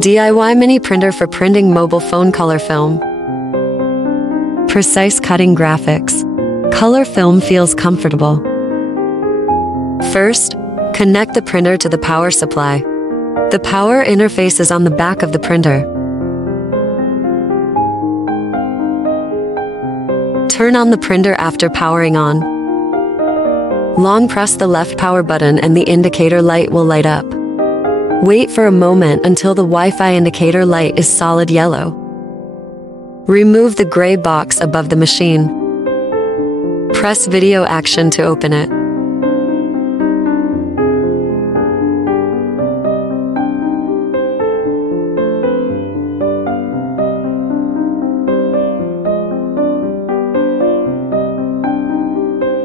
DIY mini printer for printing mobile phone color film. Precise cutting graphics. Color film feels comfortable. First, connect the printer to the power supply. The power interface is on the back of the printer. Turn on the printer after powering on. Long press the left power button and the indicator light will light up. Wait for a moment until the Wi-Fi indicator light is solid yellow. Remove the gray box above the machine. Press video action to open it.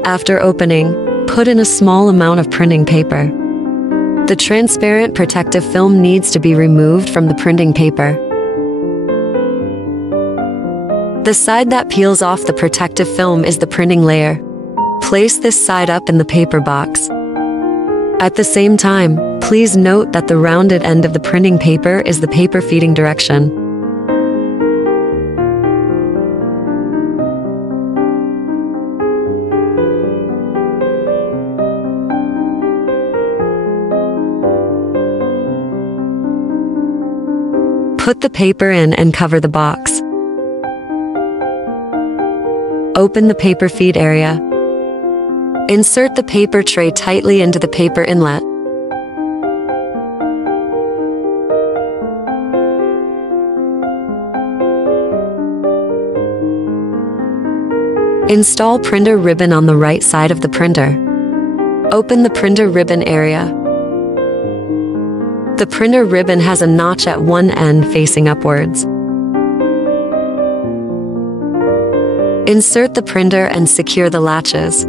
After opening, put in a small amount of printing paper. The transparent protective film needs to be removed from the printing paper. The side that peels off the protective film is the printing layer. Place this side up in the paper box. At the same time, please note that the rounded end of the printing paper is the paper feeding direction. Put the paper in and cover the box. Open the paper feed area. Insert the paper tray tightly into the paper inlet. Install printer ribbon on the right side of the printer. Open the printer ribbon area. The printer ribbon has a notch at one end facing upwards. Insert the printer and secure the latches.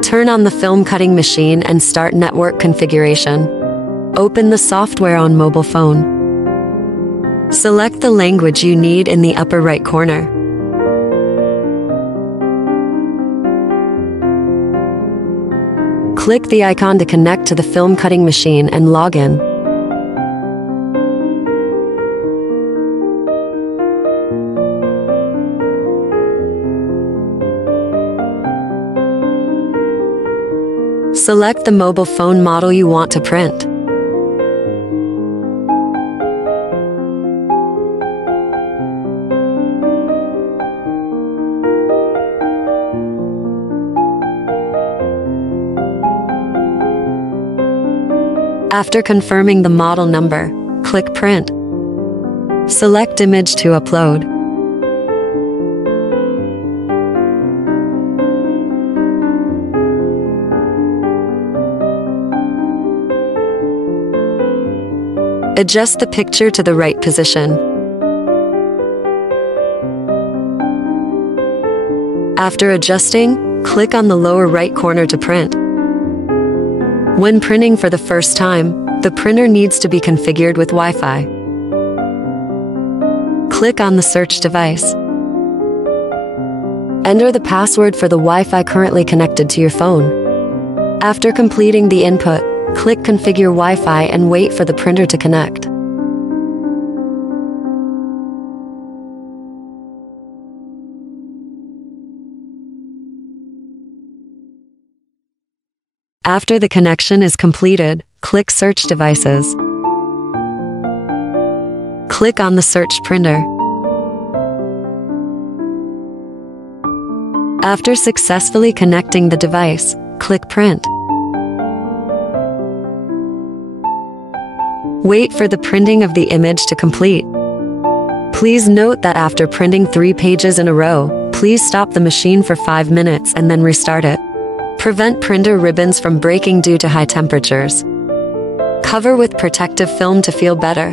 Turn on the film cutting machine and start network configuration. Open the software on mobile phone. Select the language you need in the upper right corner. Click the icon to connect to the film cutting machine and log in. Select the mobile phone model you want to print. After confirming the model number, click Print. Select image to upload. Adjust the picture to the right position. After adjusting, click on the lower right corner to print. When printing for the first time, the printer needs to be configured with Wi-Fi. Click on the search device. Enter the password for the Wi-Fi currently connected to your phone. After completing the input, click Configure Wi-Fi and wait for the printer to connect. After the connection is completed, click Search Devices. Click on the search printer. After successfully connecting the device, click Print. Wait for the printing of the image to complete. Please note that after printing 3 pages in a row, please stop the machine for 5 minutes and then restart it. Prevent printer ribbons from breaking due to high temperatures. Cover with protective film to feel better.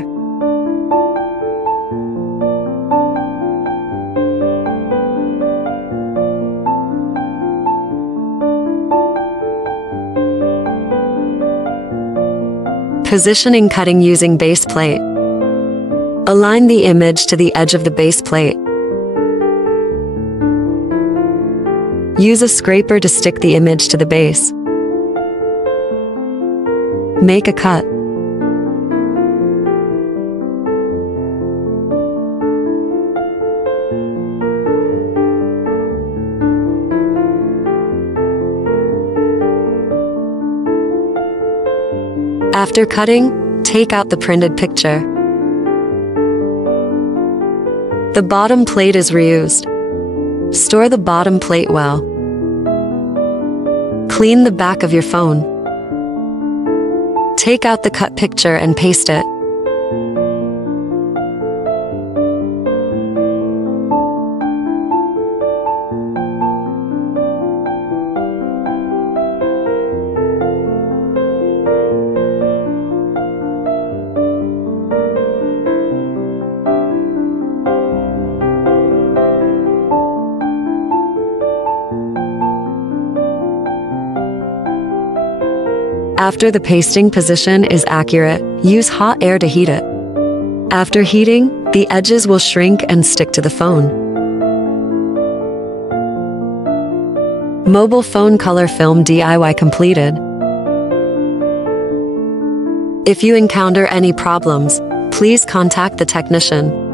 Positioning cutting using base plate. Align the image to the edge of the base plate. Use a scraper to stick the image to the base. Make a cut. After cutting, take out the printed picture. The bottom plate is reused. Store the bottom plate well. Clean the back of your phone. Take out the cut picture and paste it. After the pasting position is accurate, use hot air to heat it. After heating, the edges will shrink and stick to the phone. Mobile phone color film DIY completed. If you encounter any problems, please contact the technician.